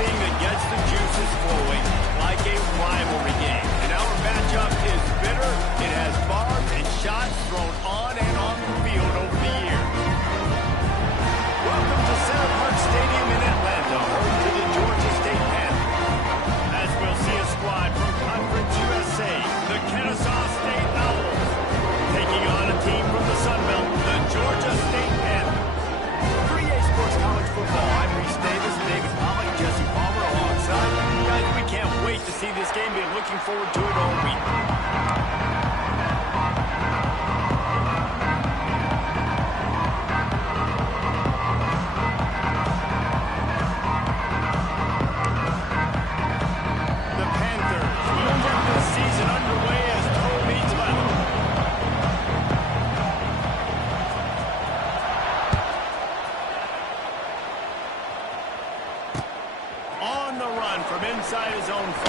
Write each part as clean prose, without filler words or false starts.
something that gets the juices flowing like a rivalry game. And our matchup is bitter. It has barbs and shots thrown on and off the field over the years. Welcome to Center Park Stadium in Atlanta, home to the Georgia State Panthers. As we'll see a squad from Conference USA, the Kennesaw State Owls, taking on a team from the Sun Belt, the Georgia State Panthers. For EA Sports College Football, I'm Reese Davis, David Pollock, Jesse Palmer alongside. Guys, we can't wait to see this game. Been looking forward to it all week. Inside his own 5.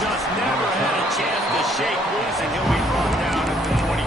Just never had a chance to shake loose, and he'll be brought down at the 24.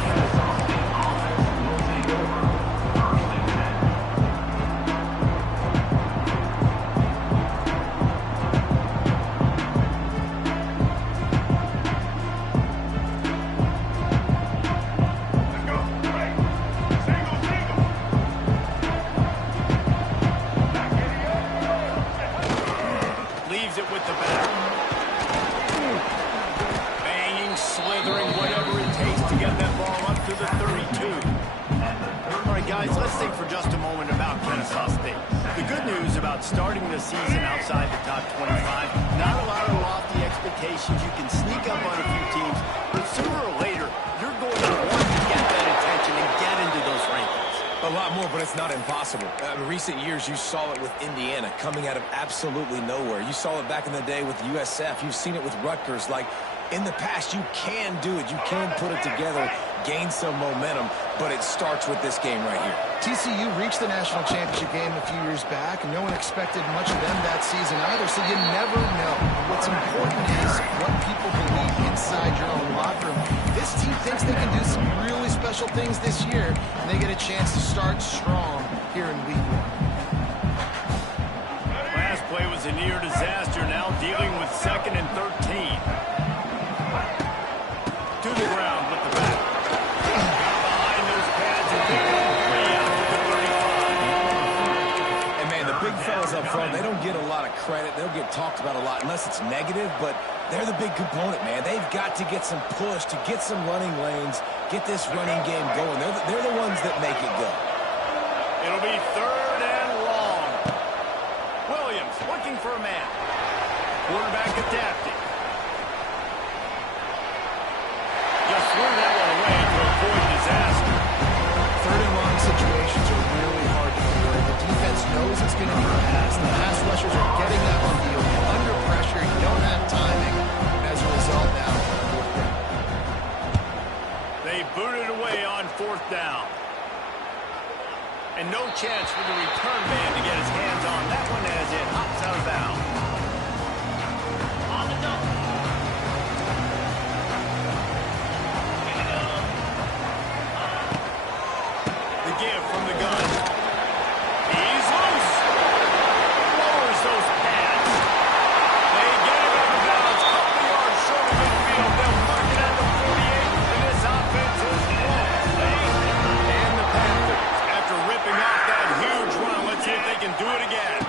Starting the season outside the top 25, not a lot of lofty expectations. You can sneak up on a few teams, but sooner or later, you're going to want to get that attention and get into those rankings. A lot more, but it's not impossible. In recent years, you saw it with Indiana coming out of absolutely nowhere. You saw it back in the day with USF. You've seen it with Rutgers. Like, in the past, you can do it. You can put it together, gain some momentum, but it starts with this game right here. TCU reached the national championship game a few years back, and no one expected much of them that season either, so you never know. What's important is what people believe inside your own locker room. This team thinks they can do some really special things this year, and they get a chance to start strong here in week 1. Last play was a near disaster, now dealing with 2nd and 13. To the ground with the back. Behind those pads and pick up 3 out to the 35. And man, the big fellas up front, they don't get a lot of credit. They'll get talked about a lot unless it's negative, but they're the big component, man. They've got to get some push, to get some running lanes, get this running game going. They're the ones that make it go. It'll be 3rd and long. Williams looking for a man. Quarterback adapting. Just threw that one away to avoid disaster. 3rd and long situations are really hard to convert. The defense knows it's going to be a pass. The pass rushers are getting that on field. Under pressure, you don't have timing. As a result, now, 4th down. They booted away on 4th down. And no chance for the return man to get his hands on that one as it hops out of bounds. Give from the gun. He's loose. Lowers those pads. They get him out of bounds. Couple yards short of midfield. They'll mark it at the 48. And this offense is blown. And the Panthers, after ripping off that huge run, let's see if they can do it again.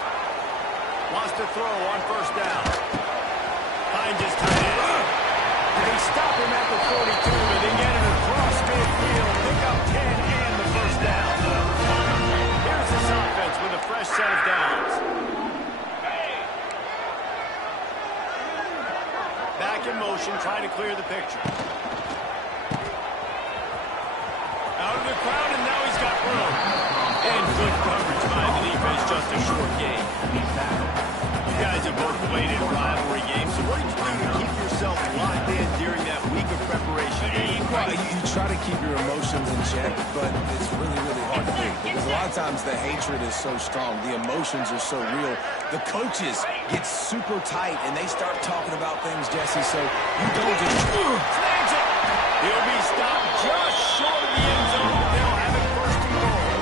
Wants to throw on 1st down. Finds his tight end. They stop him at the 42, but they get it across midfield. Pick up 10 and the 1st down. Here's this offense with a fresh set of downs. Back in motion, trying to clear the picture. Out of the crowd, and now he's got room. And good coverage by the defense, just a short game. You guys have both played in rivalry games, so what did you do to keep yourself locked in during that week of preparation? Well, you try to keep your emotions in check, but it's really, really hard to do. Because a lot of times the hatred is so strong. The emotions are so real. The coaches get super tight, and they start talking about things, Jesse, so you don't just... Snags it! He'll be stopped just short of the end zone. They'll have it 1st and goal.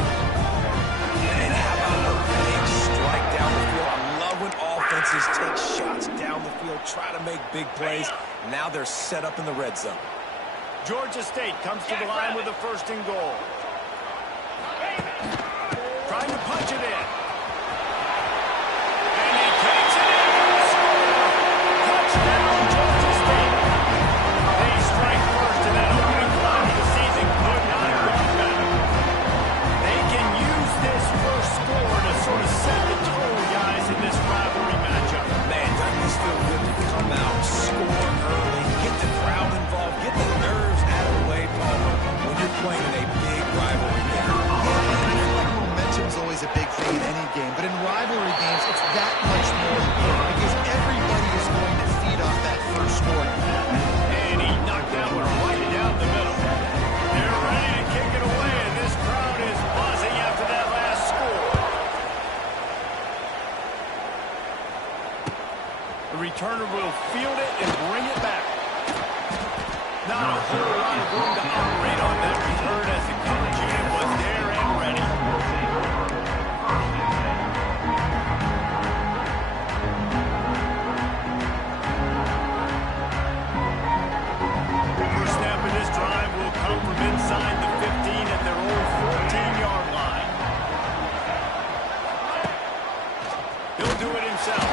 And how about a big strike down the field? I love just take shots down the field, try to make big plays. Now they're set up in the red zone. Georgia State comes to the line with a 1st and goal. Trying to punch it in. And he takes it in for the score. Touchdown, Georgia State. They strike first in that opening drive of the season. Could not have gone better. They can use this first score to sort of set the tone, guys, in this rivalry matchup. Man, doesn't this feel good to come out, score early, get the crowd involved, get the nerves out of the way, Palmer, when you're playing in a big rivalry game. Momentum's always a big thing in any game, but in rivalry games, it's that much more important because everybody is going to feed off that first score. And he knocked that one right down the middle. They're ready to kick it away, and this crowd is buzzing after that last score. The returner will field it and bring it back. Not a whole lot of room to operate on that return as the coverage unit was there and ready. First snap of this drive will come from inside the 15 at their own 14-yard line. He'll do it himself.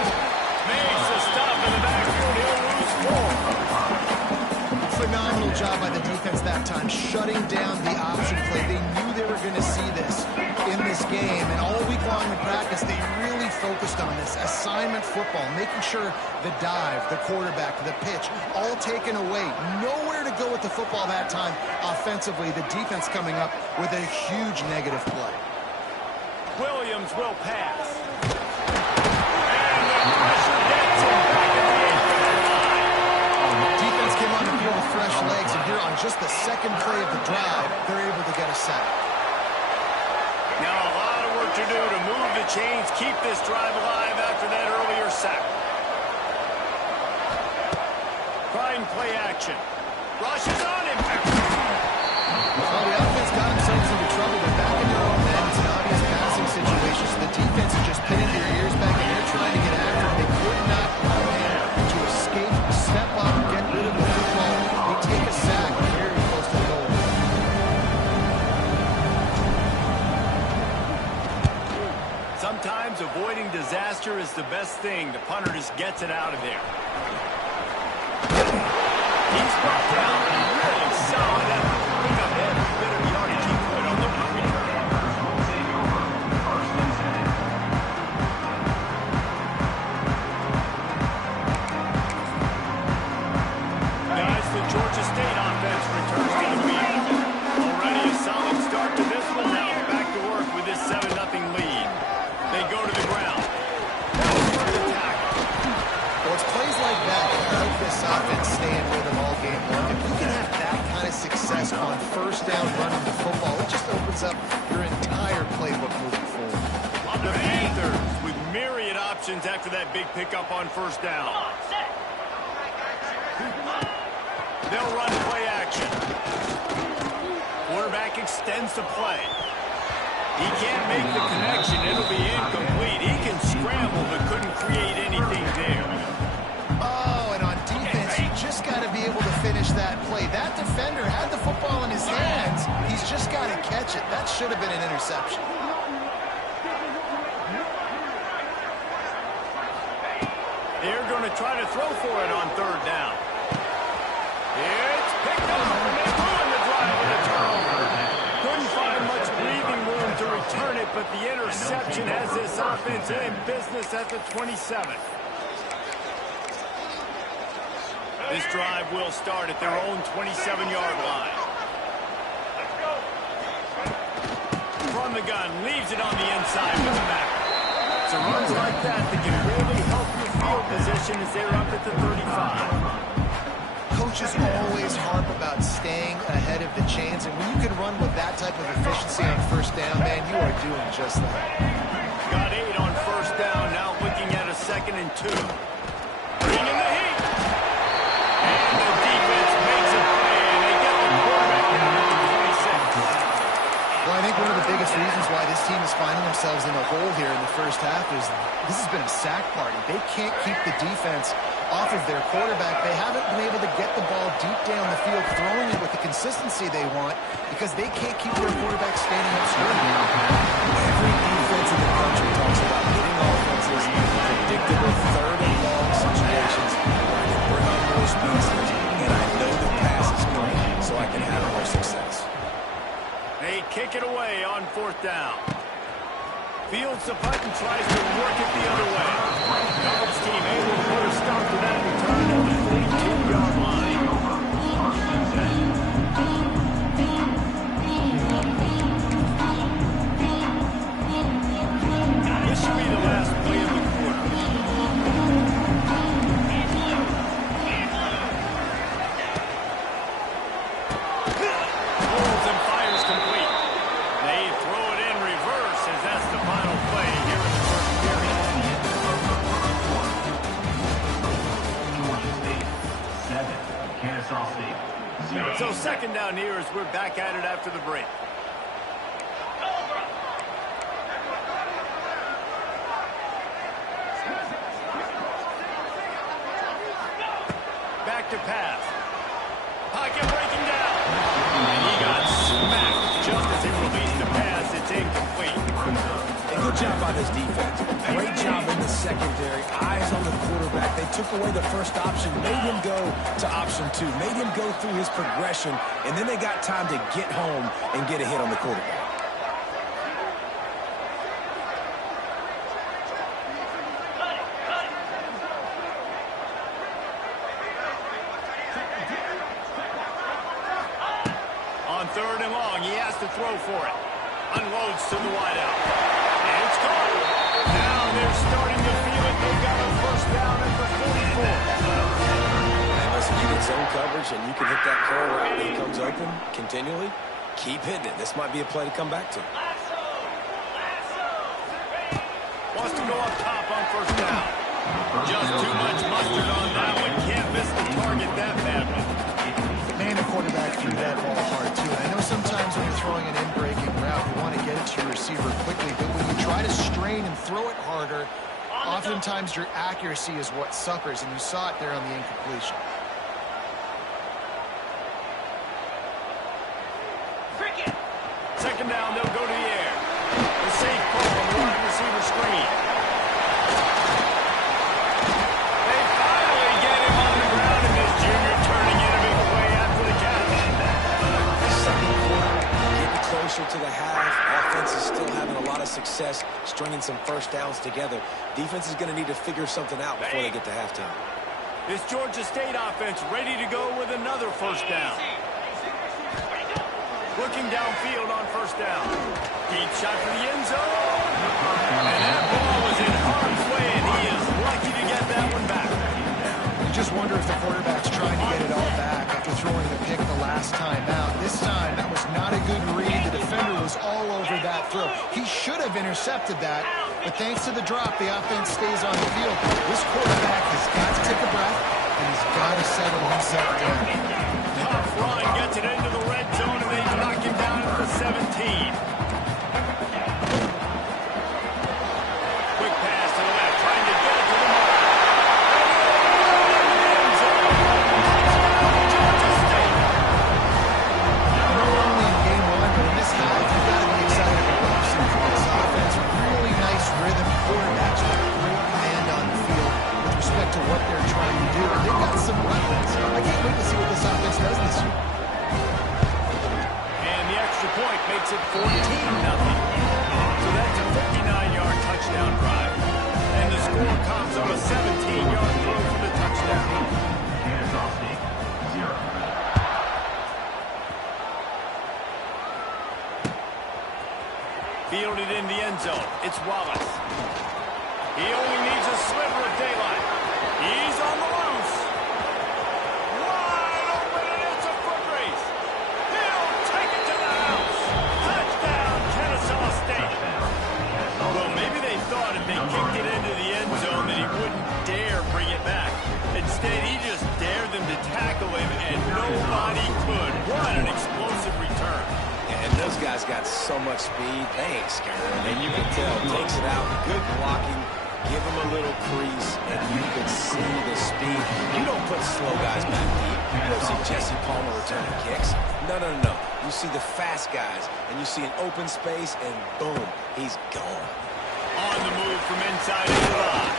Makes the stop in the backfield. He'll lose 4. Phenomenal job by the defense that time, shutting down the option play. They knew they were going to see this in this game, and all week long in practice, they really focused on this assignment football, making sure the dive, the quarterback, the pitch, all taken away. Nowhere to go with the football that time offensively. The defense coming up with a huge negative play. Williams will pass. And the pressure gets him back at the 8-yard line. Defense came on the field with fresh legs, and here on just the second play of the drive, they're able to get a sack. Now a lot of work to do to move the chains, keep this drive alive after that earlier sack. Trying play action. Rushes on him. Well, the offense got themselves into trouble. They're back in their own end. It's an obvious passing situation, so the defense is just pinning their ears back, and they're trying to get after him. They could not allow him to escape, step up, get rid of the football. They take a sack very close to the goal. Sometimes avoiding disaster is the best thing. The punter just gets it out of there. He's brought down and really solid at picking up every bit of yardage he could on the punt return. Guys, the Georgia State offense returns to the field. Already a solid start to this one. Now back to work with this 7-0 lead. They go to the ground. Well, it's plays like that that help this offense stay in rhythm all game long. If you can have that kind of success on first down running the football, it just opens up your entire playbook moving forward. The Panthers with myriad options after that big pickup on first down. They'll run play action. Quarterback extends the play. He can't make the connection. It'll be incomplete. He can scramble but couldn't create anything there. Oh, and on defense, you just got to be able to finish that play. That defender had the football in his hands. He's just got to catch it. That should have been an interception. They're going to try to throw for it on third down. It's picked up, and they ruin the drive with a turnover. Couldn't find much breathing room to return it, but the interception has this offense in business at the 27. This drive will start at their own 27-yard line. From the gun, leaves it on the inside with the back. So runs like that can really help your field position as they're up at the 35. Coaches always harp about staying ahead of the chains, and when you can run with that type of efficiency on first down, man, you are doing just that. Got 8 on first down, now looking at a 2nd and 2. Bringing the heat. And the defense makes a play, and they get the quarterback down at the 26. Well, I think one of the biggest reasons why this team is finding themselves in a hole here in the first half is this has been a sack party. They can't keep off of their quarterback. They haven't been able to get the ball deep down the field, throwing it with the consistency they want because they can't keep their quarterback standing up straight. Every defense in the country talks about hitting offenses in predictable third and long situations where I can bring on more speed, and I know the pass is coming, so I can have more success. They kick it away on 4th down. Fields the punt and tries to work it the other way. Cardinals team able to put a stop to that return at the 42-yard line. This should be the last play of the quarter. Holds and fires complete. They throw it in reverse as that's the final play here in the first period. Kennesaw State, 0. So 2nd down here as we're back at it after the break. Back to pass. Pocket breaking down. And he got smacked just as he released the pass. It's incomplete. A good job by this defense. Great job in the secondary. Eyes on the quarterback. They took away the first option, made him go to option 2, made him go through his progression, and then they got time to get home and get a hit on the quarterback. On 3rd and long, he has to throw for it. Unloads to the wideout. And it's caught. Now they're starting to feel it. They've got a first down at the 44. And listen, you get zone coverage and you can hit that curl route when he comes open continually. Keep hitting it. This might be a play to come back to. Wants to go up top on 1st down. Just too much mustard on that one. Can't miss the target that badly. Man, the quarterback threw that ball hard, too. And I know sometimes when you're throwing an in-breaking route, you want to get it to your receiver quickly. But when you try to strain and throw it harder, oftentimes your accuracy is what suffers. And you saw it there on the incompletion. Second down, they'll go to the air. The safe call on the wide receiver screen. They finally get him on the ground, and this junior turning in a big play after the catch. Second quarter, getting closer to the half. Offense is still having a lot of success stringing some first downs together. Defense is going to need to figure something out before they get to halftime. This Georgia State offense ready to go with another first down. Looking downfield on 1st down. Deep shot for the end zone. And that ball was in harm's way, and he is lucky to get that one back. You just wonder if the quarterback's trying to get it all back after throwing the pick the last time out. This time, that was not a good read. The defender was all over that throw. He should have intercepted that, but thanks to the drop, the offense stays on the field. This quarterback has got to take a breath, and he's got to settle himself down. Tough run gets it into the red zone, and they knock him down at the 17. Quick pass to the left, trying to get it to the mark. End zone. Touchdown, Georgia State. Not only in game 1, but in this half, you've got to be excited about what you've seen from this offense. Really nice rhythm, quarterbacks with great command on the field with respect to what they're trying to do. And they've got some weapons. I can't wait to see what this offense does this year. And the extra point makes it 14-0. So that's a 59-yard touchdown drive. And the score comes on a 17-yard throw for the touchdown. Kennesaw State, 0. Fielded in the end zone. It's Wallace. He only needs a sliver of daylight. He's on the loose. Wide open, and it's a foot race. He'll take it to the house. Touchdown, Kennesaw State. Well, maybe they thought if they kicked it into the end zone that he wouldn't dare bring it back. Instead, he just dared them to tackle him, and nobody could. What an explosive return. And those guys got so much speed, they ain't scared. And you can tell, takes it out, good blocking, give him a little crease, and you can see the speed. You don't put slow guys back deep. You don't see Jesse Palmer returning kicks. No, no, no, no. You see the fast guys, and you see an open space, and boom, he's gone. On the move from inside the line.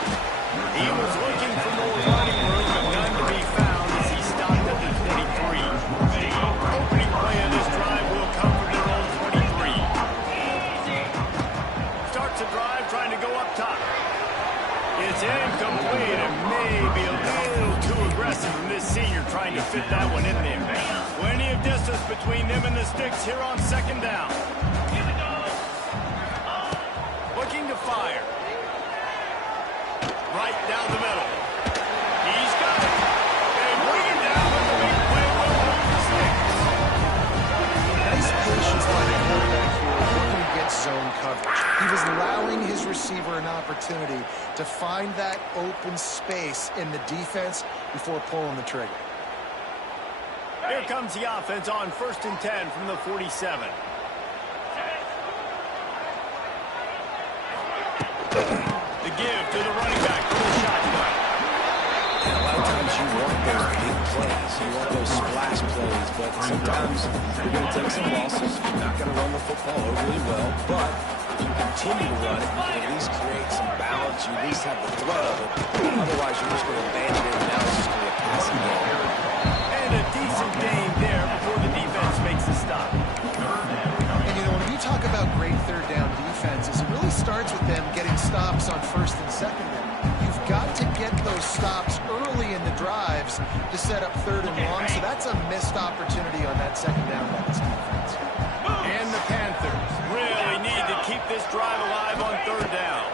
He was looking for more running room, but none to be found as he stopped at the 23. The opening play of this drive will come from their own 23. Starts a drive trying to go up top. It's incomplete and maybe a little too aggressive from this senior trying to fit that one in there. Plenty of distance between them and the sticks here on second down. Looking to fire. Right down the middle. He's got it. They bring him down with the big play will move the sticks. Nice patience by the quarterback here working against zone coverage. He was allowing his receiver an opportunity to find that open space in the defense before pulling the trigger. Here comes the offense on 1st and 10 from the 47. The give to the running back for the shotgun. And a lot of times you want those big plays. You want those splash plays, but sometimes you're going to take some losses. You're not going to run the football overly well, but if you continue to run it, you can at least create some balance. You at least have the threat of it. Otherwise, you're just going to abandon it, and now it's just going to be a passing game. And a decent gain there before the defense makes the stop. And, you know, when you talk about great third down defenses, it really starts with them getting stops on 1st and 2nd down. You've got to get those stops early in the drives to set up 3rd and long, so that's a missed opportunity on that 2nd down by this defense. And the Panthers really need to keep this drive alive on 3rd down.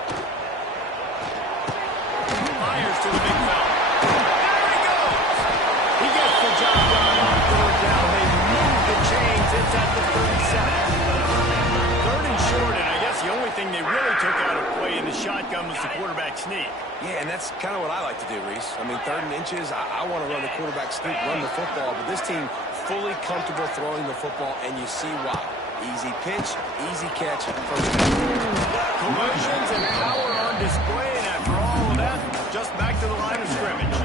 Fires to the big fella. There he goes! He gets the job done on 3rd down. They move the chains. It's at the 37. 3rd and short, and I guess the only thing they really took out of play in the shotgun was the quarterback sneak. Yeah, and that's kind of what I like to do, Reese. I mean, 3rd and inches, I want to run the quarterback sneak, run the football, but this team fully comfortable throwing the football, and you see why. Easy pitch, easy catch, 1st down. Collisions and power on display, and after all of that, just back to the line of scrimmage.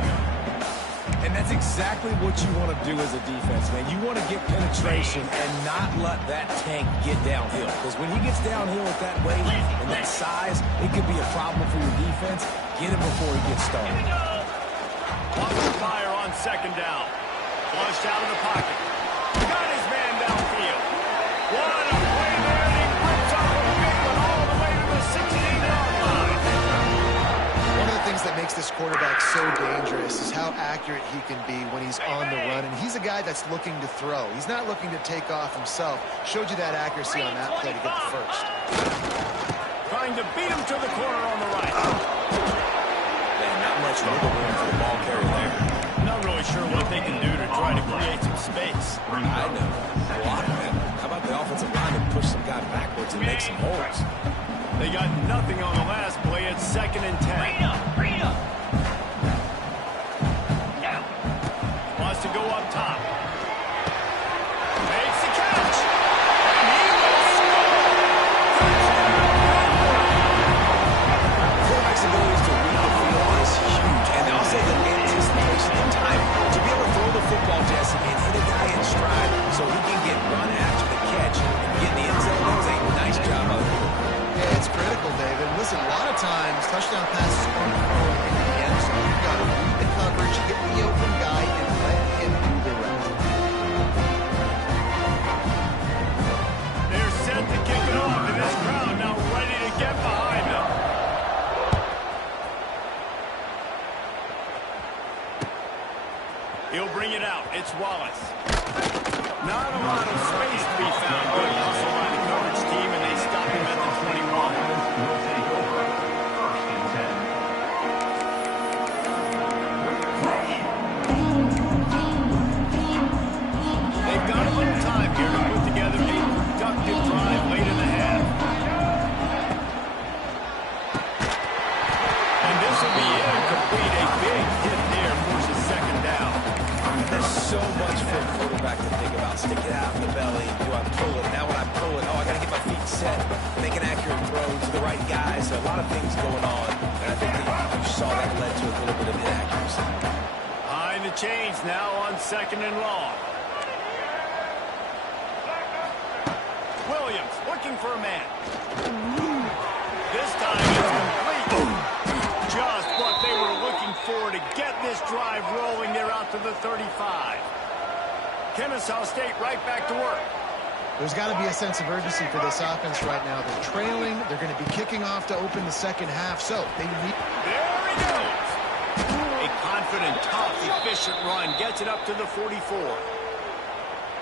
And that's exactly what you want to do as a defense, man. You want to get penetration and not let that tank get downhill. Because when he gets downhill with that weight and that size, it could be a problem for your defense. Get him before he gets started. Walker fire on 2nd down. Flushed out of the pocket. Got his man downfield. What a play there. He rips off a big one all the way to the 16-yard line. One of the things that makes this quarterback so dangerous is how accurate he can be when he's on the run. And he's a guy that's looking to throw. He's not looking to take off himself. Showed you that accuracy on that play to get the 1st. Trying to beat him to the corner on the right. Man, not much wiggle room for the ball carrier there. Not really sure what they can do to try to create some space. I know. Block, man. How about the offensive line to push some guy backwards and make some holes? They got nothing on the last play. It's 2nd and 10. Wants to go up top. Makes the catch. And he will score. Quarterback's ability to read the field is huge, and also the anticipation and timing. To be able to throw the football, Jesse, and hit a guy in stride so he can get run after the catch and get in the end zone, that was a nice job by the quarterback. Yeah, it's critical, David. Listen, a lot of times, touchdown passes aren't thrown in the end zone. You've got to read the coverage, hit the open guy, and let him do the rest. They're set to kick it off, and this crowd now ready to get behind them. He'll bring it out. It's Wallace. Not a lot of space to be found. Good hustle by the coverage team, and they stop him at the 21. Will take over. 1st and 10. They've got a little time here to put together a productive drive late in the half. And this will be incomplete. A big hit there forces 2nd down. There's so much for a quarterback to think about. Stick it out in the belly. Do I pull it? Now when I pull mental and, oh, I got to get my feet set, make an accurate throw to the right guys. A lot of things going on, and I think that you saw that led to a little bit of inaccuracy. Behind the chains now on 2nd and long. Williams looking for a man. This time it's complete. Just what they were looking for to get this drive rolling. They're out to the 35. Kennesaw State right back to work. There's got to be a sense of urgency for this offense right now. They're trailing. They're going to be kicking off to open the second half. So they need... There he goes. A confident, tough, efficient run. Gets it up to the 44.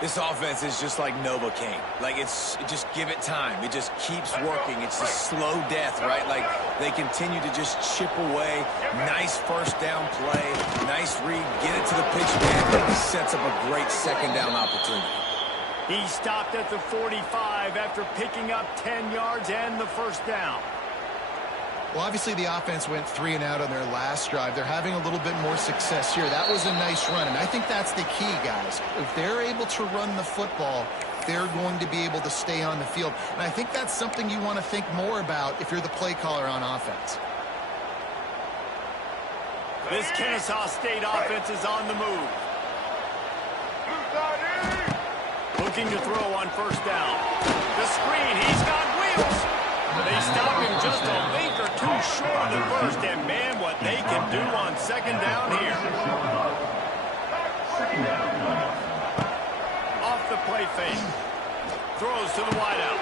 This offense is just like Novocaine. Like, just give it time. It just keeps working. It's a slow death, right? Like, they continue to just chip away. Nice first down play. Nice read. Get it to the pitch man. He sets up a great second down opportunity. He stopped at the 45 after picking up 10 yards and the first down. Well, obviously the offense went 3 and out on their last drive. They're having a little bit more success here. That was a nice run, and I think that's the key, guys. If they're able to run the football, they're going to be able to stay on the field. And I think that's something you want to think more about if you're the play caller on offense. This Kennesaw State offense is on the move. Looking to throw on first down. The screen, he's got wheels. They stop him just a link or two short of the first, and man, what they can do on second down here. Off the play fake. Throws to the wideout.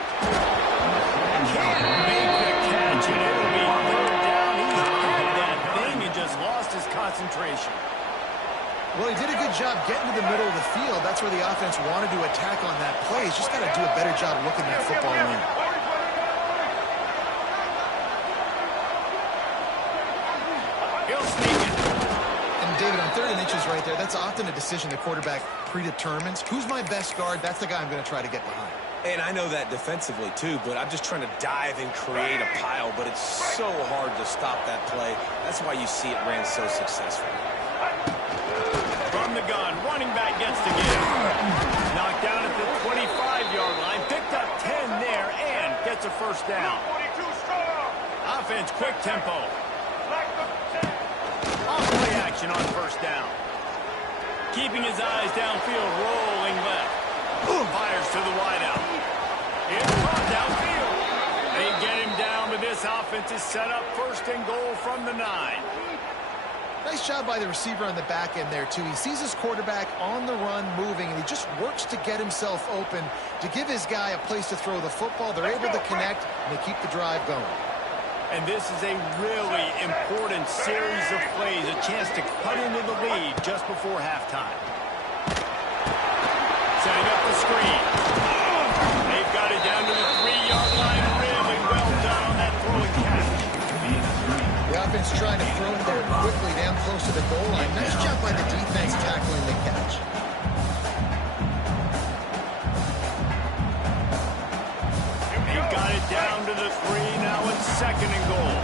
Can't make the catch, and it'll be third down. He had that thing and just lost his concentration. Well, he did a good job getting to the middle of the field. That's where the offense wanted to attack on that play. He's just got to do a better job looking that football in. He'll sneak it. And David, on 3rd and inches right there, that's often a decision the quarterback predetermines. Who's my best guard? That's the guy I'm going to try to get behind. And I know that defensively, too, but I'm just trying to dive and create a pile, but it's so hard to stop that play. That's why you see it ran so successfully. From the gun, running back gets to give. Knocked down at the 25-yard line, picked up 10 there, and gets a first down. Offense, quick tempo. Off-play action on first down. Keeping his eyes downfield, rolling left. Fires to the wideout. It's caught downfield. They get him down, but this offense is set up 1st and goal from the 9. Nice job by the receiver on the back end there, too. He sees his quarterback on the run moving, and he just works to get himself open to give his guy a place to throw the football. They're able to connect, and they keep the drive going. And this is a really important series of plays, a chance to cut into the lead just before halftime. Setting up the screen. They've got it down to the 3-yard line. Really well done on that throwing catch. The offense trying to throw it there quickly down close to the goal line. Nice job by the defense tackling the catch. They've got it down to the 3. Now it's 2nd and goal.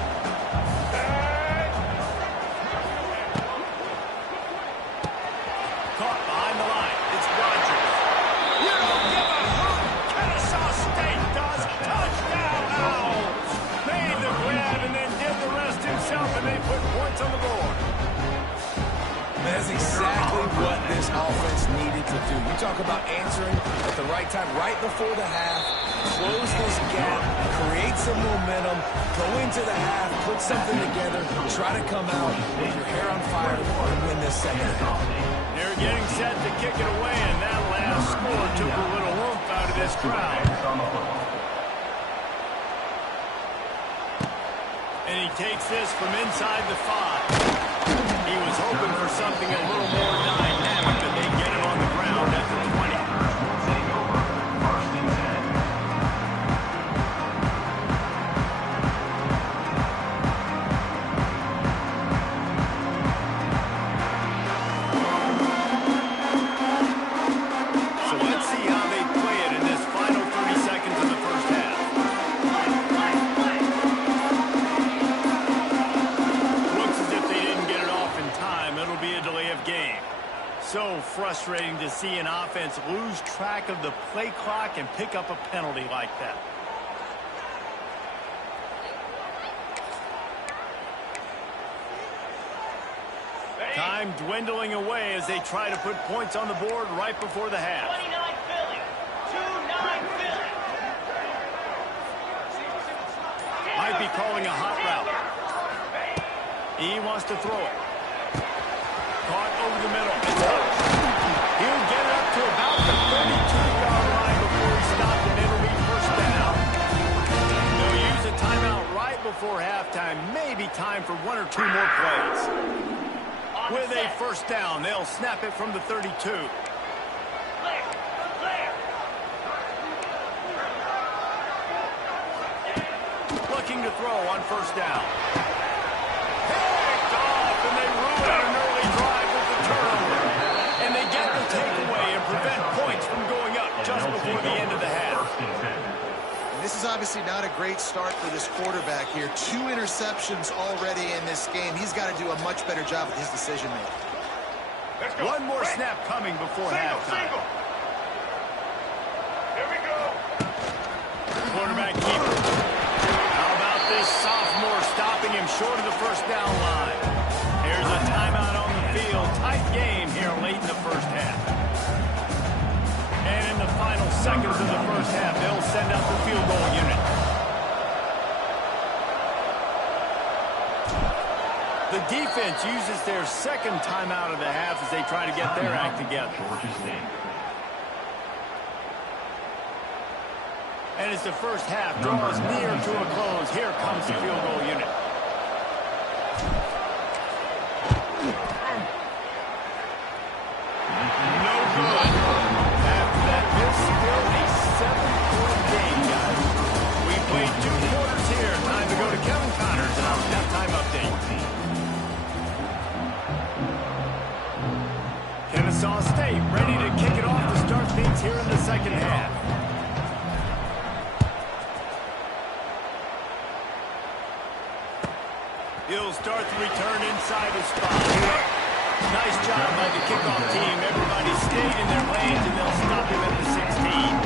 Caught behind the line. It's Rogers. You don't give a hoot. Kennesaw State does. Touchdown, Owls. Made the grab and then did the rest himself, and they put points on the board. That's exactly what this offense needed to do. You talk about answering at the right time, right before the half, close this gap, create some momentum, go into the half, put something together, try to come out with your hair on fire and win this second half. They're getting set to kick it away, and that last score took a little oomph out of this crowd. And he takes this from inside the 5. He was hoping for something a little more dynamic, but they get him on the ground at the 20. So let's see how they play it in this final 30 seconds of the first half. Looks as if they didn't get it off in time. It'll be a delay of game. So frustrating to see an offense lose track of the play clock and pick up a penalty like that. Time dwindling away as they try to put points on the board right before the half. 29 Philly. 2-9 Philly. Might be calling a hot route. He wants to throw it. Caught over the middle. He'll get it up to about the 32-yard line before he stopped, and it'll be first down. They'll use a timeout right before halftime. Maybe time for one or two more plays. With a first down, they'll snap it from the 32. Looking to throw on first down. Picked off, and they ruin an early drive with the turnover. And they get the takeaway and prevent points from going up just before the end of the half. And this is obviously not a great start for this quarterback here. 2 interceptions already in this game. He's got to do a much better job with his decision-making. One more snap coming before halftime. Here we go. Quarterback keeper. How about this sophomore stopping him short of the first down line? Here's a timeout on the field. Tight game here late in the first half. And in the final seconds of the first half, they'll send out the field goal unit. The defense uses their second timeout of the half as they try to get their act together. And as the first half draws near to a close, here comes the field goal unit. No good. After that, this still a 7-point game, guys. We played 2 quarters here. Time to go to Kevin Connors and our halftime update. Kennesaw State ready to kick it off to start things here in the second half. He'll start the return inside his spot. Nice job by the kickoff team. Everybody stayed in their lanes, and they'll stop him at the 16.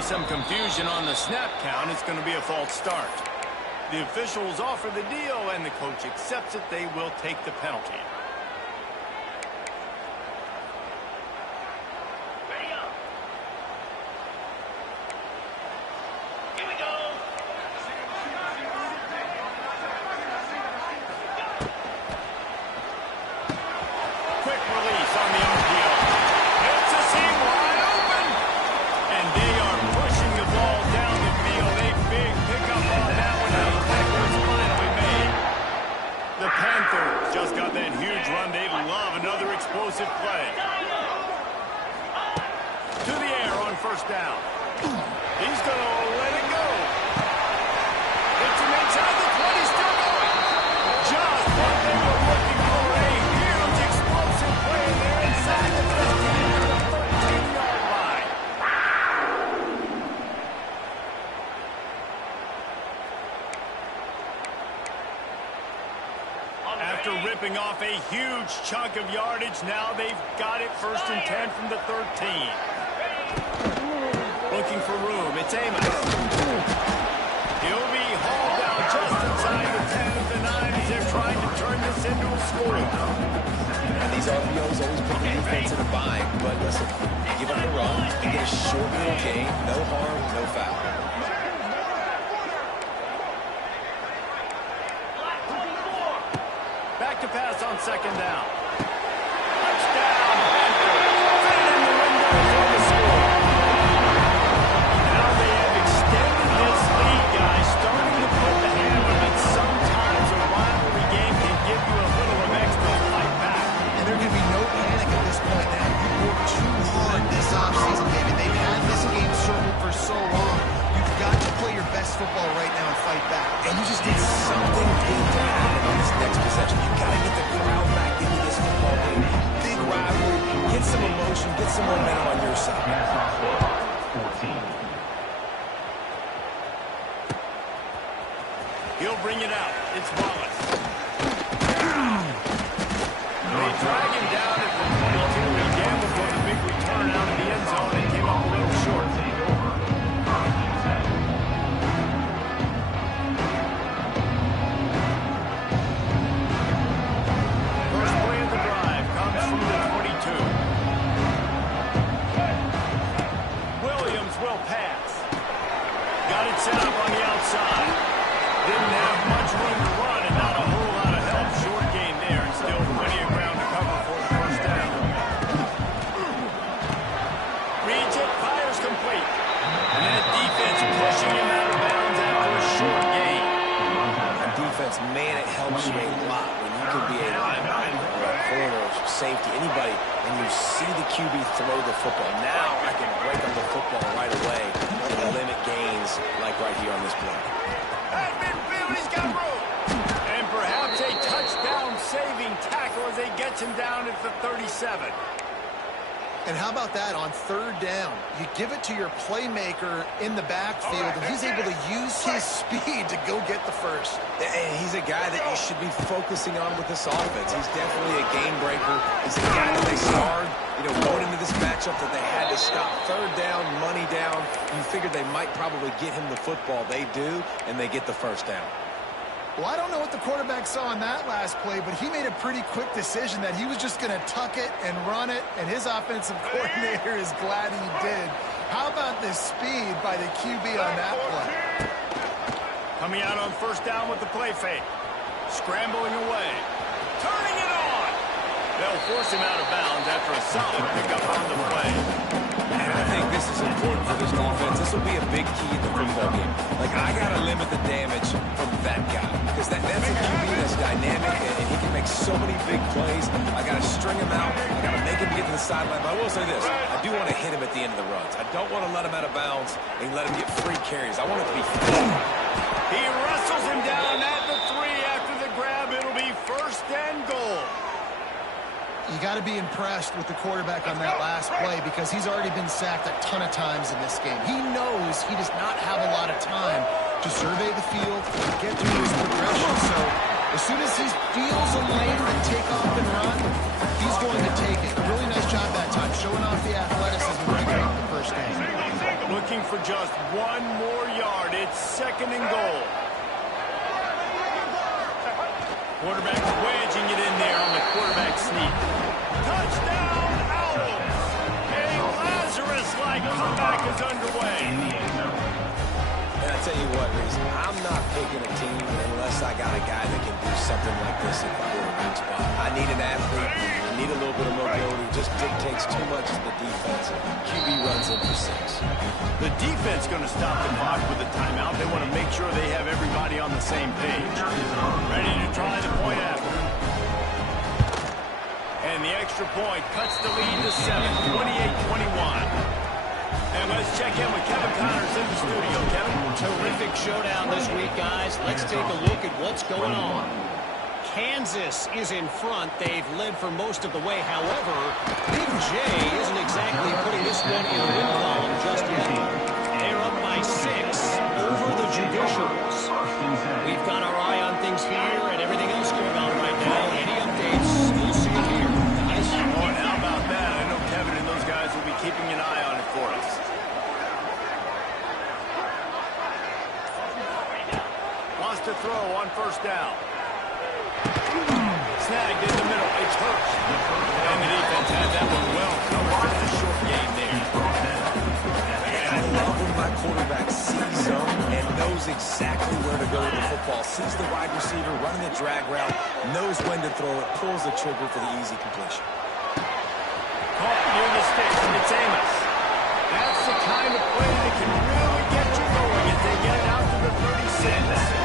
Some confusion on the snap count. It's going to be a false start. The officials offer the deal, and the coach accepts it. They will take the penalty. Ready up. Here we go. Quick release on the RPO. It's a seam wide open. And they are pushing the ball down the field. A big pickup on that one. And the tackle is finally made. The Panthers just got that huge run. They love another explosive play. To the air on first down. He's going to let it go. It's him inside the 20. Still going. Just what they were looking for. A huge explosive play. They're inside the 15 to the 13-yard line. After ripping off a huge chunk of yardage, now they've got it 1st and 10 from the 13. Looking for room. It's Amos. He'll be hauled down just inside the 10 of the 9 as they're trying to turn this into a score. And these RPOs always put the defense in a bind. But listen, give up the run and get a short little gain. No harm, no foul. Back to pass on second down. Touchdown, Panthers. Fit in the windows on the score. Now they have extended this lead, guys, starting to put the hand on it. Sometimes a rivalry game can give you a little of extra fight back. And there can be no panic at this point now. You worked too hard this offseason, David. They've had this game circled for so long. You've got to play your best football right now and fight back. And you just did something good they'll bring it out. It's Wallace. They drag him down at the 22. He gambled for the big return out of the end zone and came up a little short. First play of the drive comes from the 22. Williams will pass. Got it set up on the outside. Didn't have much room to run and not a whole lot of help. Short gain there and still plenty of ground to cover for the first down. Reads it, fires complete. And that defense pushing him out of bounds after a short gain. On defense, man, it helps you a lot when you can be a linebacker or a corner or safety, anybody, and you see the QB throw the football. Now I can break up the football right away and limit gains like right here on this play. At midfield, he's got room. And perhaps a touchdown-saving tackle as he gets him down at the 37. And how about that on third down? You give it to your playmaker in the backfield, and he's able to use his speed to go get the first. And he's a guy that you should be focusing on with this offense. He's definitely a game breaker. He's a guy that they starred, going into this matchup that they had to stop. Third down, money down. You figured they might probably get him the football. They do, and they get the first down. Well, I don't know what the quarterback saw in that last play, but he made a pretty quick decision that he was just going to tuck it and run it, and his offensive coordinator is glad he did. How about the speed by the QB on that play? Coming out on first down with the play fake. Scrambling away. Turning it on. They'll force him out of bounds after a solid pickup on the play. And I think this is important for this defense. This will be a big key in the football game. Like, I got to limit the damage from that guy. Because that's a QB that's dynamic, and he can make so many big plays. I got to string him out. I got to make him get to the sideline. But I will say this. I do want to hit him at the end of the runs. I don't want to let him out of bounds and let him get free carries. I want it to be full. He wrestles him down at the 3 after the grab. It'll be first and goal. You got to be impressed with the quarterback on that last play because he's already been sacked a ton of times in this game. He knows he does not have a lot of time to survey the field, to get through his progression. So as soon as he feels a lane to take off and run, he's going to take it. A really nice job that time, showing off the athleticism, breaking up the first down. Looking for just one more yard. It's second and goal. Quarterback wedging it in there on the quarterback sneak. Touchdown, Owls! A Lazarus-like comeback is underway. And I tell you what, Reese, I'm not picking a team unless I got a guy that can do something like this at the quarterback spot. I need an athlete. I need a little bit of mobility. Just dictates too much to the defense. QB runs in for 6. The defense going to stop the clock with a timeout. They want to make sure they have everybody on the same page. Ready to try the point after. And the extra point cuts the lead to 7, 28-21. And let's check in with Kevin Connors in the studio. Kevin? Terrific showdown this week, guys. Let's take a look at what's going on. Kansas is in front. They've led for most of the way. However, Big J isn't exactly putting this one in the win column just yet. They're up by 6 over the Judicials. We've got our eye on things here and everything else going on right now. Any updates, you'll see it here, guys. Oh, and how about that? I know Kevin and those guys will be keeping an eye on it for us. Wants to throw on first down. Snagged in the middle. It's Hurst. And the defense had that one well covered. Just a short game there. And I love when my quarterback sees zone and knows exactly where to go with the football. Sees the wide receiver running the drag route, knows when to throw it, pulls the trigger for the easy completion. Caught near the sticks. It's Amos. That's the kind of play that can really get you going as they get it out to the 36.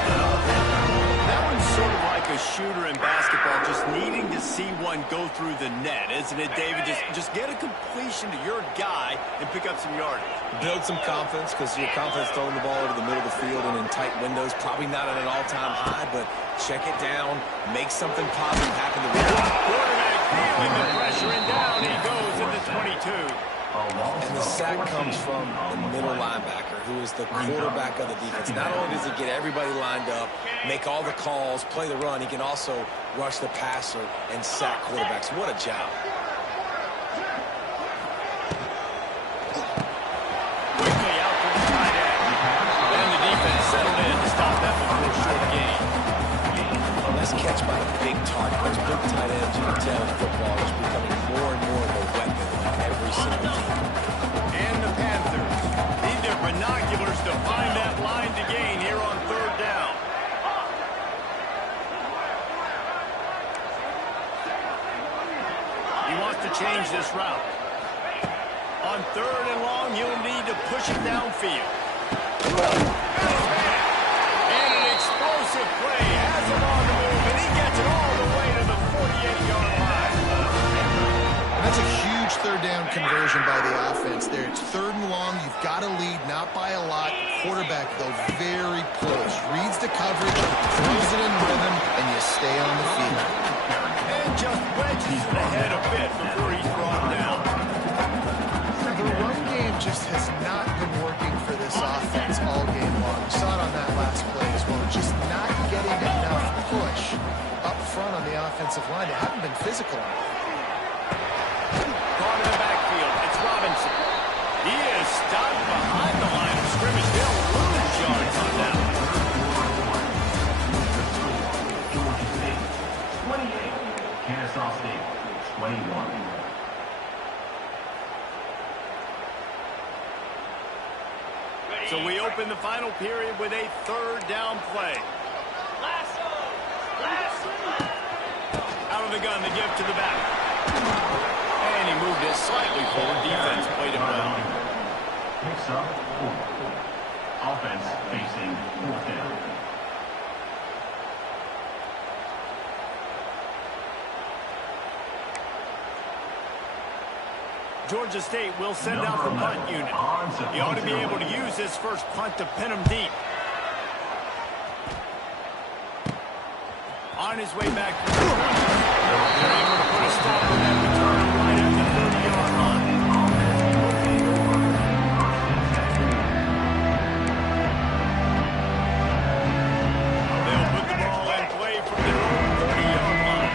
That one's sort of like a shooter in basketball, just needing to see one go through the net, isn't it, David? Just get a completion to your guy and pick up some yardage. Build some confidence because your confidence throwing the ball over the middle of the field and in tight windows, probably not at an all-time high, but check it down, make something positive happen to the Quarterback feeling the pressure, and down he goes at the 22. And the sack comes from the middle linebacker, who is the quarterback of the defense. Not only does he get everybody lined up, make all the calls, play the run, he can also rush the passer and sack quarterbacks. What a job. Quickly out to the tight end. And the defense settled in to stop that before a short gain. Nice catch by a big target. Those big tight ends, you can tell in football, is becoming more and more of a weapon on every single team. And the Panthers need their binoculars to find that line to gain here on third down. He wants to change this route. On third and long, he'll need to push it downfield. And an explosive play has him on the move, and he gets it all the way to the 48-yard line. That's a huge third down conversion by the offense there. It's third and long. You've got to lead, not by a lot. The quarterback, though, very poised. Reads the coverage, throws it in rhythm, and you stay on the field. And just wedges it ahead a bit before he's brought down. The run game just has not been working for this offense all game long. We saw it on that last play as well. Just not getting enough push up front on the offensive line. They haven't been physical on it. Caught in the backfield. It's Robinson. He is stopped behind the line of scrimmage. They'll lose yards on that one. Georgia State, 28. Kennesaw State, 21. So we open the final period with a third down play. Lasso! Lasso! Out of the gun, the give to the back. And he moved it slightly forward. Defense played it well. Picks up 4. Offense facing 4th down. Georgia State will send out the punt unit. He ought to be able to use this first punt to pin him deep. On his way back. They're able to put a stop on that return right at the 30-yard line. They'll put the ball in play from their own 30-yard line.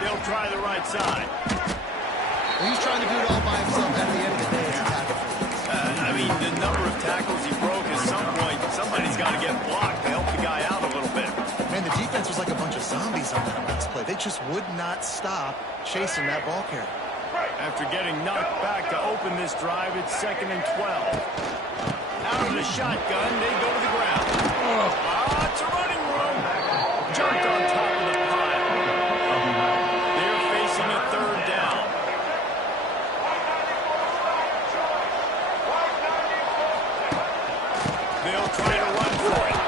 They'll try the right side. Well, he's trying to do it all by himself. At the end of the day, it's a tackle. I mean, the number of tackles he broke at some point, somebody's got to get blocked to help the guy out a little bit. Man, the defense was like a bunch of zombies on that last play. They just would not stop chasing that ball carrier. After getting knocked back to open this drive, it's 2nd and 12. Out of the shotgun, they go to the ground. It's a running room. Jumped on top of the pile. They're facing a third down. They'll try to run for it.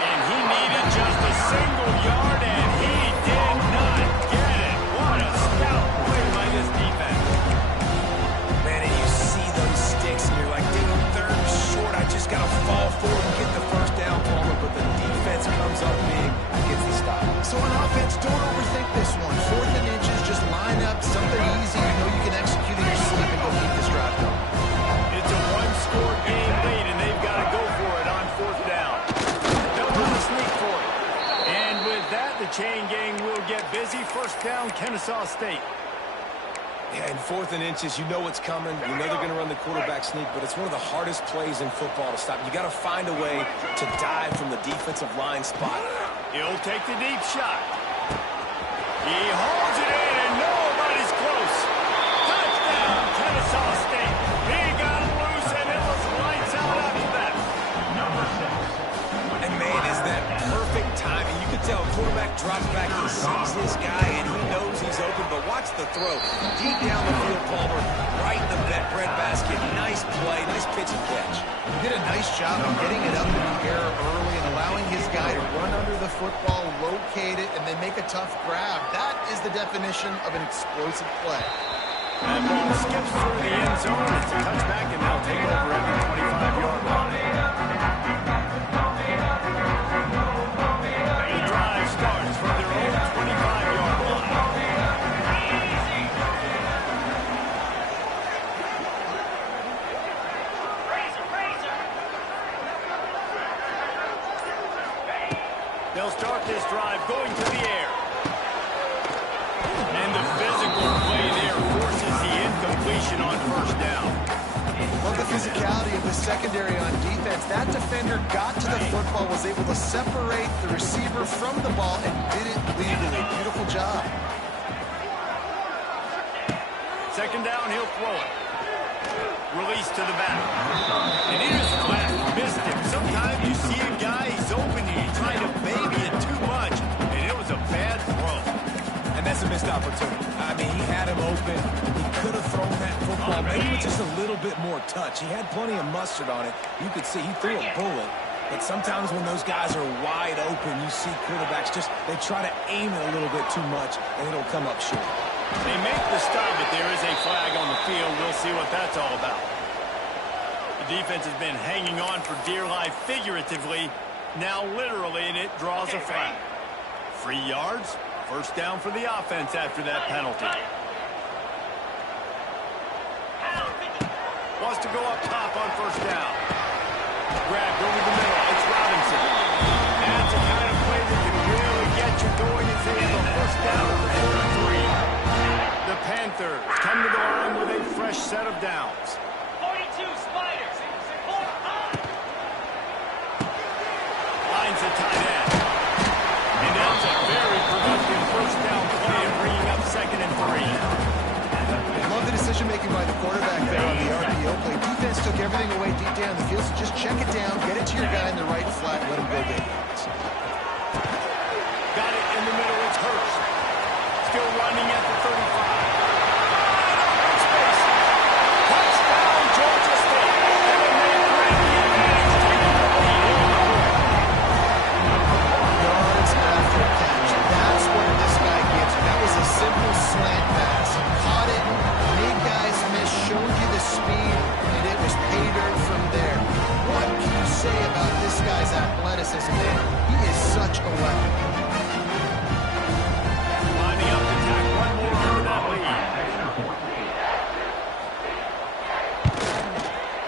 And he needed just a single yard, and he did not get it. What a stout play by this defense. Man, and you see those sticks, and you're like, dude, third and short. I just got to fall forward and get the first down, Palmer. But the defense comes up big and gets the stop. So on offense, don't overthink this one. 4th and inches, just line up something easy. You know you can execute in your sleep and go keep this drive going. It's a one-score game lead, and they've got to go for it on 4th down. They'll run a sneak for it. And with that, the chain gang will get busy. First down, Kennesaw State. Yeah, in 4th and inches, you know what's coming. You know they're going to run the quarterback sneak, but it's one of the hardest plays in football to stop. You got to find a way to dive from the defensive line spot. He'll take the deep shot. He holds it in, and nobody's close. Touchdown, Kennesaw State. He got him loose, and it was lights out after that. Number 6. And, man, is that perfect timing. You can tell a quarterback drops back, he sees his guy, and he knows he's open, but watch the throw. Deep down the field, Palmer, right in the breadbasket. Nice play, nice pitch and catch. He did a nice job of getting it up in the air early and allowing his guy to run under the football, locate it, and then make a tough grab. That is the definition of an explosive play. That ball skips through the end zone. It's a touchback, and they'll take over at the 25-yard line. The drive starts from their own 25-yard line. They'll start this drive going to the air. And the physical play there forces the incompletion on first down. Love the physicality of the secondary on defense. That defender got to the football, was able to separate the receiver from the ball, and did it legally. Beautiful job. Second down, he'll throw it. Release to the back. And he just flat missed him. Sometimes you see a guy, he's open, and you try to baby it too much, and it was a bad throw. And that's a missed opportunity. I mean, he had him open. He could have thrown that football maybe with just a little bit more touch. He had plenty of mustard on it. You could see he threw a bullet. But sometimes when those guys are wide open, you see quarterbacks they try to aim it a little bit too much, and it'll come up short. They make the stop, but there is a flag on the field. We'll see what that's all about. The defense has been hanging on for dear life figuratively, now literally, and it draws a flag. 3 yards. First down for the offense after that penalty. Wants to go up top on first down. Grabbed over the middle. It's Robinson. That's a kind of play that can really get you going as they have a first down for 3. The Panthers come to the line with a fresh set of downs. 42 Spiders. Lines the tight end. And that's a very productive first down play and bringing up 2nd and 3. Love the decision-making by the quarterback there on the RPO play. Defense took everything away deep down the field, so just check it down, get it to your guy in the right flat, let him go get it. Got it in the middle, it's Hurst. Still running at the 35. Space. Touchdown, Georgia State. And they grab the advantage, taking the lead. Yards after catch. That's what this guy gives you. That was a simple slant pass. He caught it, made guys miss, showed you the speed, and it was pay dirt from there. What can you say about this guy's athleticism, man? He is such a weapon. Lining up to tack one more under that lead.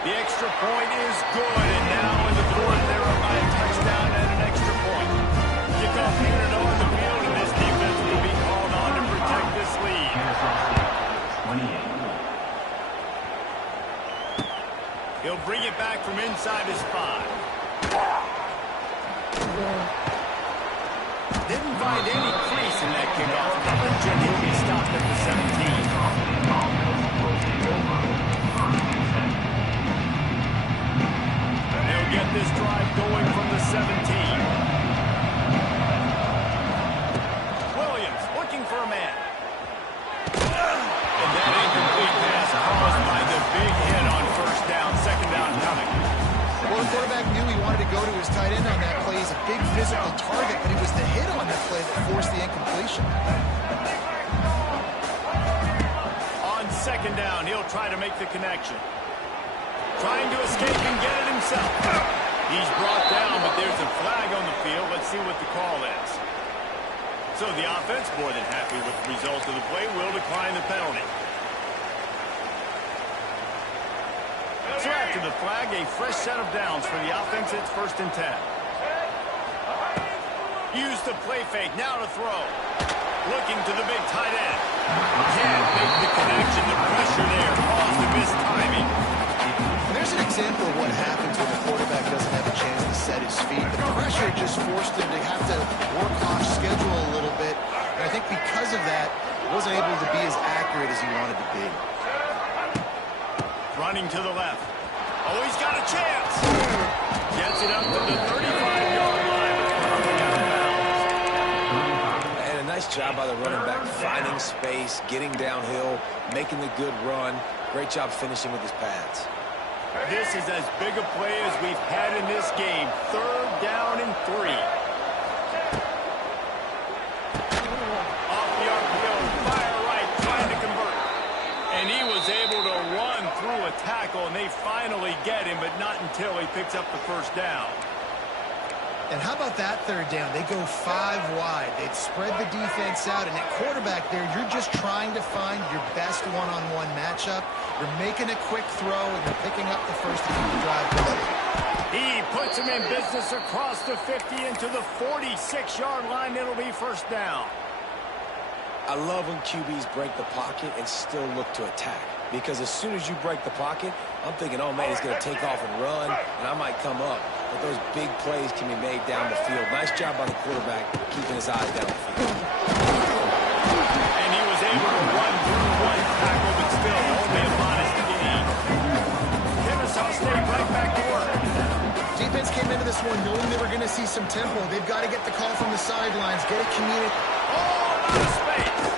The extra point is good, and now in the fourth, they're up by a touchdown and an extra point. Kickoff unit on the field, and this defense will be called on to protect this lead. Kennesaw State, 28. He'll bring it back from inside his 5. Didn't find any crease in that kickoff coverage, and he'll be stopped at the 17. They'll get this drive going from the 17. Williams looking for a man. And that incomplete pass caused by the big hit on first down, 2nd down coming. Well, the quarterback knew he wanted to go to his tight end on that play. He's a big physical target, but it was the hit on that play that forced the incompletion. On 2nd down, he'll try to make the connection. Trying to escape and get it himself. He's brought down, but there's a flag on the field. Let's see what the call is. So the offense, more than happy with the result of the play, will decline the penalty. So after the flag, a fresh set of downs for the offense. It's 1st and 10. Use the play fake, now to throw. Looking to the big tight end. Can't make the connection. The pressure there caused the missed timing. There's an example of what happens when the quarterback doesn't have a chance to set his feet. The pressure just forced him to have to work off schedule a little bit. And I think because of that, wasn't able to be as accurate as he wanted to be. Running to the left. Oh, he's got a chance. Gets it up to the 35-yard line. And a nice job by the running back, finding space, getting downhill, making a good run. Great job finishing with his pads. This is as big a play as we've had in this game. 3rd down and 3. Off the RPO, fire right, trying to convert. And he was able to run through a tackle, and they finally get him, but not until he picks up the first down. And how about that 3rd down? They go 5 wide. They'd spread the defense out, and at quarterback there, you're just trying to find your best one-on-one matchup. You're making a quick throw, and you're picking up the first to keep the drive going. He puts him in business across the 50 into the 46-yard line. It'll be first down. I love when QBs break the pocket and still look to attack. Because as soon as you break the pocket, I'm thinking, oh, man, he's going to take off and run, and I might come up. But those big plays can be made down the field. Nice job by the quarterback keeping his eyes down the field. And he was able to run through one tackle, but still only a modest gain. Kennesaw stayed right back to work. Defense came into this one knowing they were going to see some tempo. They've got to get the call from the sidelines, get it communicated. Oh, out of space.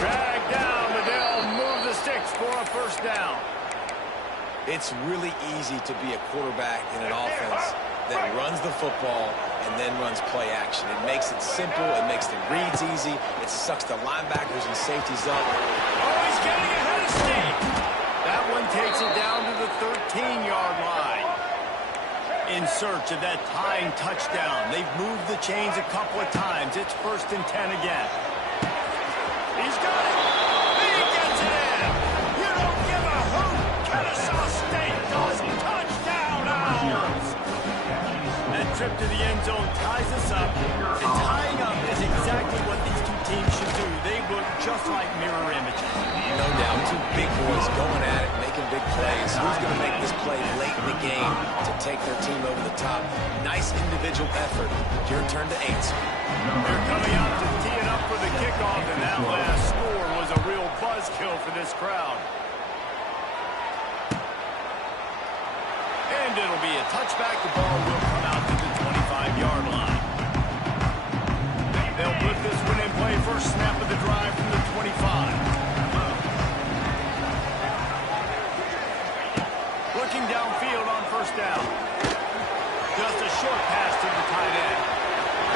Drag down, but they'll move the sticks for a first down. It's really easy to be a quarterback in an offense that runs the football and then runs play action. It makes it simple. It makes the reads easy. It sucks the linebackers and safeties up. Oh, he's getting ahead of steam. That one takes it down to the 13-yard line. In search of that tying touchdown. They've moved the chains a couple of times. It's 1st and 10 again. He's got it. He gets it in. You don't give a hoot. Kennesaw State does. Touchdown, Owls. That trip to the end zone ties us up. And tying up is exactly what these two teams should do. They look just like mirror images. No doubt, two big boys going at it, making big plays. Who's going to make this play late in the game to take their team over the top? Nice individual effort. Your turn to answer. They're coming out to tee it up for the kickoff, and that last score was a real buzzkill for this crowd. And it'll be a touchback. The ball will come out to the 25-yard line. They'll put this one in play. First snap of the drive from the 25. Looking downfield on first down. Just a short pass to the tight end.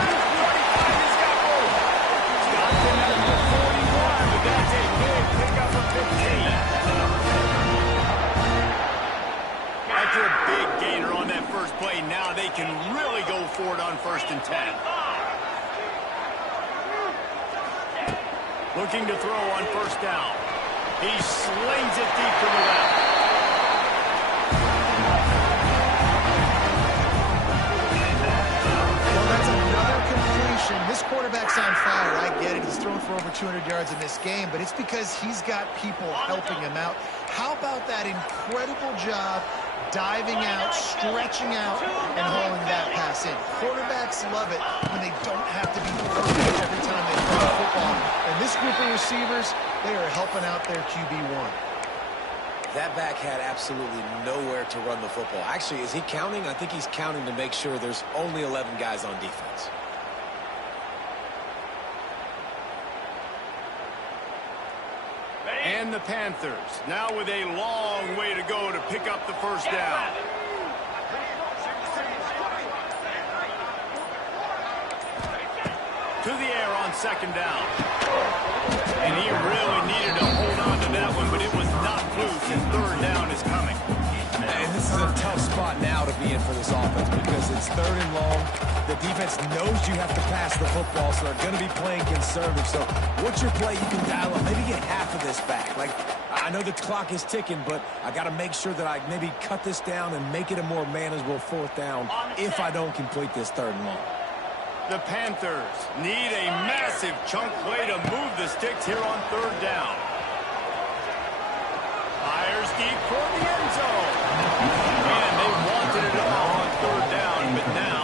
25, he's got room. Stopped him at the 41, but that's a big pickup of 15. After a big gainer on that first play, now they can really go for it on 1st and 10. Looking to throw on first down. He slings it deep to the left. This quarterback's on fire. I get it. He's thrown for over 200 yards in this game, but it's because he's got people helping him out. How about that incredible job diving out, stretching out, and hauling that pass in? Quarterbacks love it when they don't have to be perfect every time they throw the football. And this group of receivers, they are helping out their QB1. That back had absolutely nowhere to run the football. Actually, is he counting? I think he's counting to make sure there's only 11 guys on defense. And the Panthers, now with a long way to go to pick up the first down. To the air on 2nd down. And he really needed to hold on to that one, but it was not loose, and 3rd down is coming. And this is a tough spot now to be in for this offense because it's 3rd and long. The defense knows you have to pass the football, so they're going to be playing conservative. So what's your play you can dial up? Maybe get half of this back. Like, I know the clock is ticking, but I got to make sure that I maybe cut this down and make it a more manageable 4th down if I don't complete this 3rd and long. The Panthers need a massive chunk play to move the sticks here on 3rd down. Fires deep for the end zone. Man, they wanted it all on 3rd down, but now...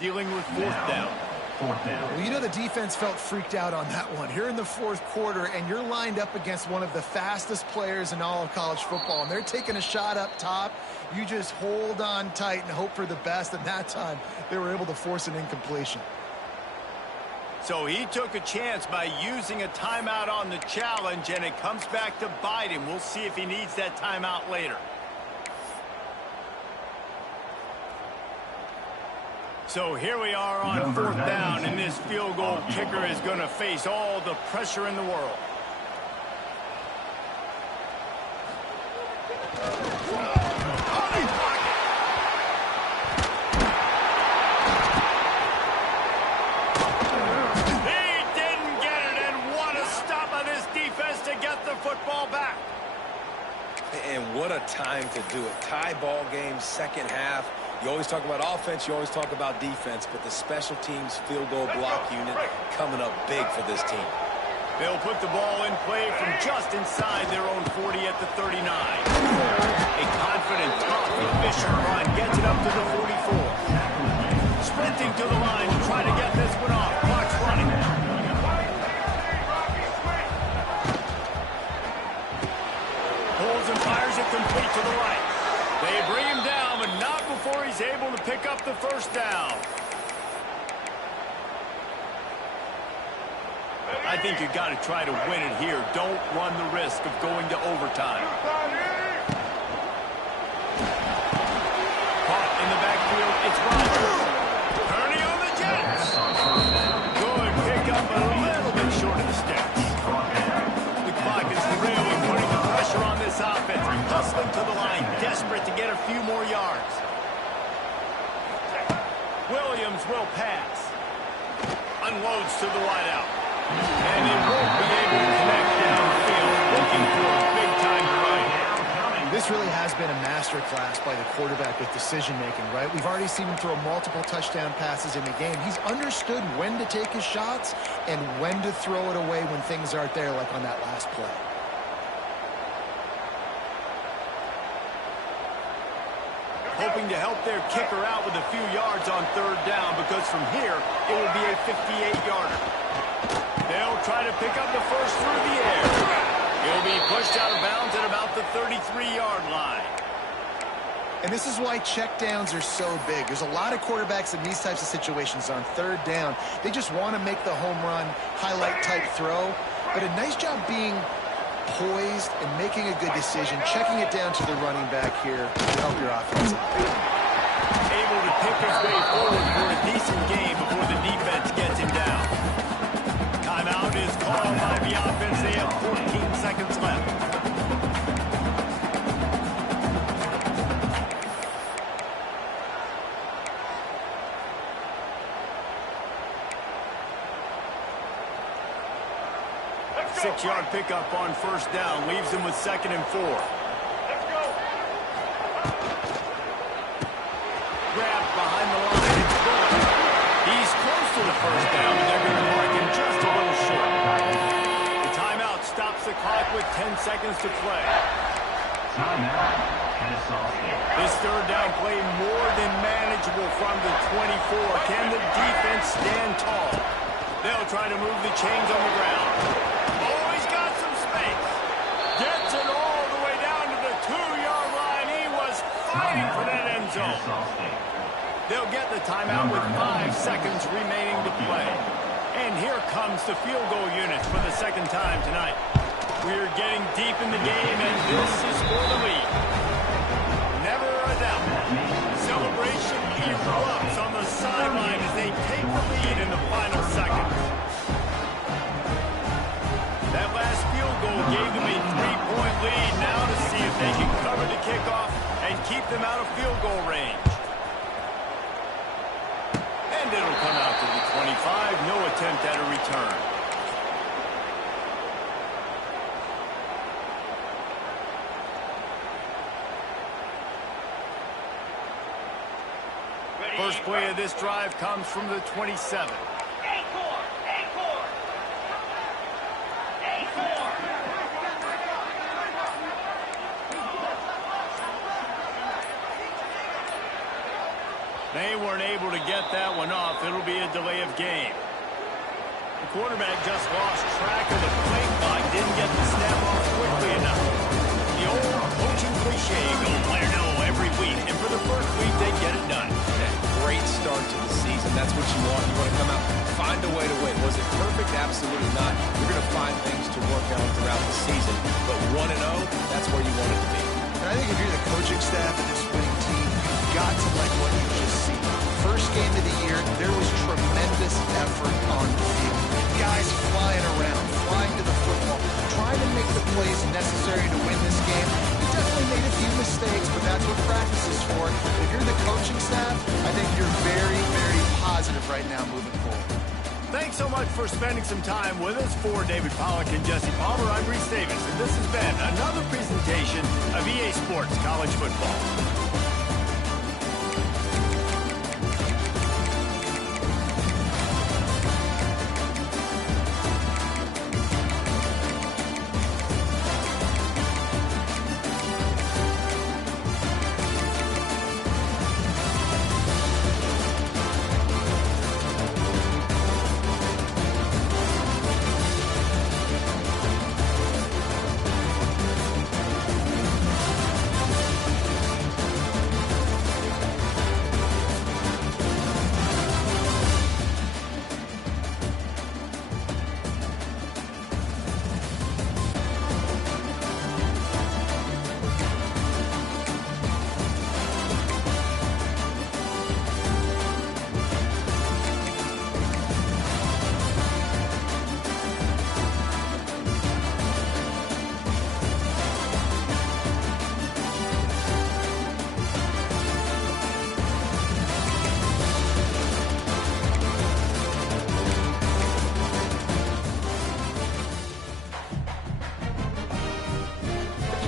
dealing with 4th down. Well, you know the defense felt freaked out on that one. Here in the 4th quarter, and you're lined up against one of the fastest players in all of college football, and they're taking a shot up top. You just hold on tight and hope for the best, and that time they were able to force an incompletion. So he took a chance by using a timeout on the challenge, and it comes back to bite him. We'll see if he needs that timeout later. So here we are on 4th down, and this field goal kicker is going to face all the pressure in the world. Football back. And what a time to do it. Tie ball game, second half. You always talk about offense, you always talk about defense, but the special teams field goal block unit coming up big for this team. They'll put the ball in play from just inside their own 40 at the 39. A confident, tough, efficient run gets it up to the 44. Sprinting to the line to try to get this one off. Clock's running. Pulls and fires it complete to the right. They bring him down, but not before he's able to pick up the first down. I think you got to try to win it here. Don't run the risk of going to overtime. Caught in the backfield, it's Rodgers. Turning on the Jets. Good pickup, but a little bit short of the sticks. The clock is really putting the pressure on this offense. Hustling to the line, desperate to get a few more yards. Williams will pass. Unloads to the wideout. And it won't be able to connect downfield. Looking for a big-time run. This really has been a masterclass by the quarterback with decision-making, right? We've already seen him throw multiple touchdown passes in the game. He's understood when to take his shots and when to throw it away when things aren't there, like on that last play. Hoping to help their kicker out with a few yards on 3rd down, because from here, it will be a 58-yarder. They'll try to pick up the first through the air. He'll be pushed out of bounds at about the 33-yard line. And this is why checkdowns are so big. There's a lot of quarterbacks in these types of situations on 3rd down. They just want to make the home run, highlight-type throw. But a nice job being poised and making a good decision, checking it down to the running back here to help your offense. Able to pick his way forward for a decent game before the defense gets him down. Timeout is called by the offense. They have 14 seconds left. Six-yard pickup on 1st down leaves him with 2nd and 4. Let's go. Grabbed behind the line. He's close to the 1st down, but they're going to mark him just a little short. The timeout stops the clock with 10 seconds to play. Timeout, Kennesaw. This 3rd down play more than manageable from the 24. Can the defense stand tall? They'll try to move the chains on the ground. Gets it all the way down to the 2-yard line. He was fighting for that end zone. They'll get the timeout with 5 seconds remaining to play. And here comes the field goal unit for the 2nd time tonight. We're getting deep in the game, and this is for the lead. Never a doubt. Celebration erupts on the sideline as they take the lead in the final seconds. That last field goal gave them a 3-point lead. Now to see if they can cover the kickoff and keep them out of field goal range. And it'll come out to the 25. No attempt at a return. First play of this drive comes from the 27. They weren't able to get that one off. It'll be a delay of game. The quarterback just lost track of the play clock. Didn't get the snap off quickly enough. The old coaching cliche, go player no every week. And for the first week, they get it done. Great start to the season. That's what you want. You want to come out, find a way to win. Was coaching staff and this winning team, you've got to like what you just seen. First game of the year, there was tremendous effort on the field. Guys flying around, flying to the football, trying to make the plays necessary to win this game. You definitely made a few mistakes, but that's what practice is for. If you're the coaching staff, I think you're very, very positive right now moving forward. Thanks so much for spending some time with us. For David Pollack and Jesse Palmer, I'm Reese Davis, and this has been another presentation of EA Sports College Football.